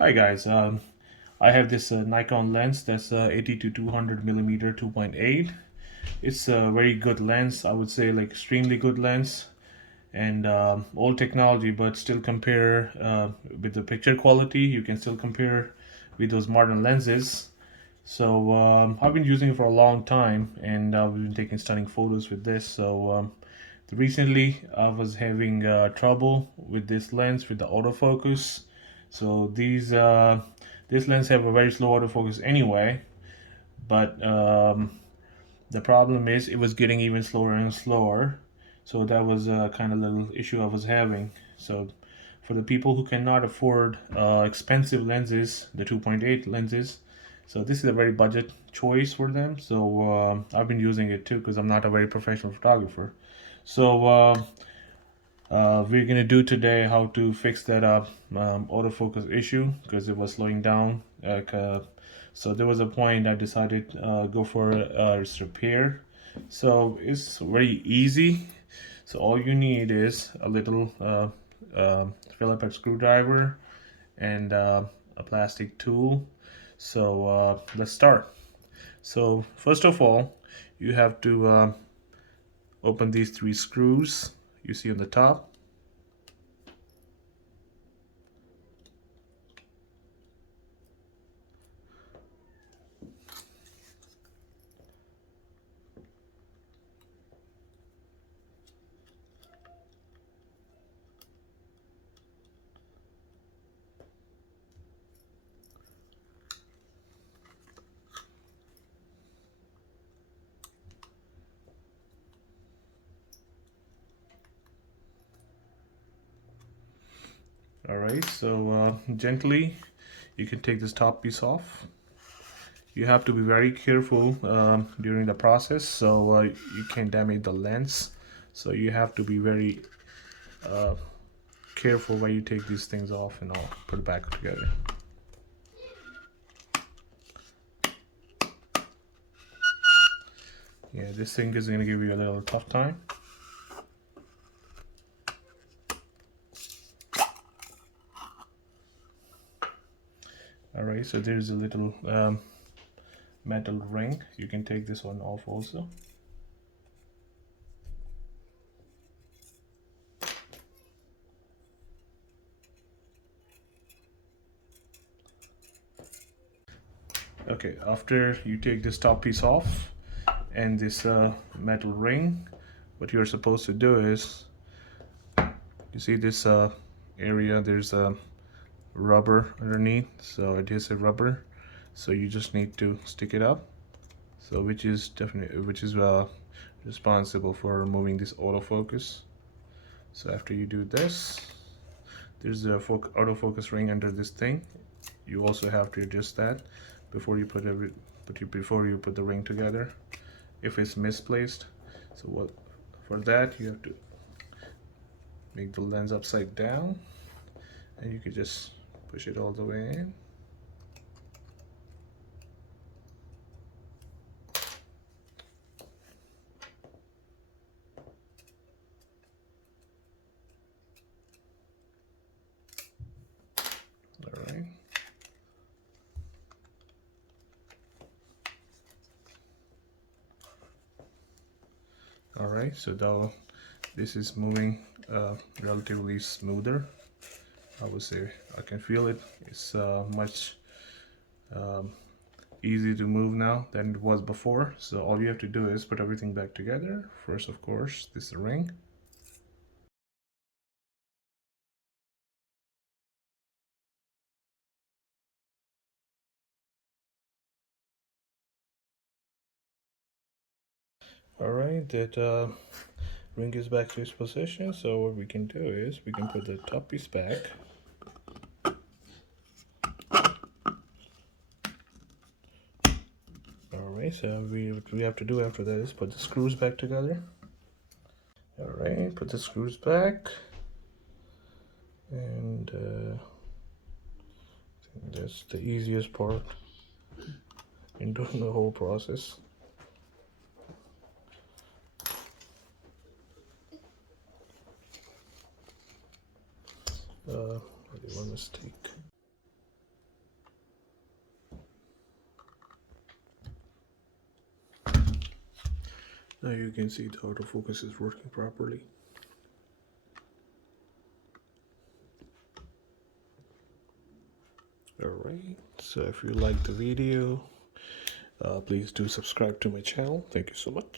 Hi guys, I have this Nikon lens that's 80-200mm 2.8. It's a very good lens, I would say, like extremely good lens, and old technology, but still compare with the picture quality. You can still compare with those modern lenses. So I've been using it for a long time, and we've been taking stunning photos with this. So recently, I was having trouble with this lens with the autofocus. So this lens have a very slow autofocus anyway, but the problem is it was getting even slower and slower. So that was a kind of little issue I was having. So for the people who cannot afford expensive lenses, the 2.8 lenses, so this is a very budget choice for them. So I've been using it too because I'm not a very professional photographer. So we're gonna do today how to fix that autofocus issue because it was slowing down. So there was a point I decided go for its repair. So it's very easy. So all you need is a little Phillips screwdriver and a plastic tool. So let's start. So first of all, you have to open these three screws you see on the top. All right, so gently you can take this top piece off. You have to be very careful during the process, so you can damage the lens. So you have to be very careful when you take these things off, and I'll put it back together. Yeah, this thing is going to give you a little tough time. All right, so there's a little metal ring. You can take this one off also. Okay, after you take this top piece off and this metal ring, what you're supposed to do is, you see this area, there's a rubber underneath, so adhesive rubber. So you just need to stick it up. So which is responsible for removing this autofocus. So after you do this, there's a autofocus ring under this thing. You also have to adjust that before you put the ring together if it's misplaced. So what for that, you have to make the lens upside down, and you can just push it all the way in. All right. All right, so now this is moving relatively smoother. I would say I can feel it. It's much easy to move now than it was before. So all you have to do is put everything back together. First, of course, this is the ring. All right, that ring is back to its position. So what we can do is we can put the top piece back. All right, so what we have to do after that is put the screws back together. All right, put the screws back, and I think that's the easiest part in doing the whole process. I did one mistake. Now you can see the autofocus is working properly. Alright, so if you like the video, please do subscribe to my channel. Thank you so much.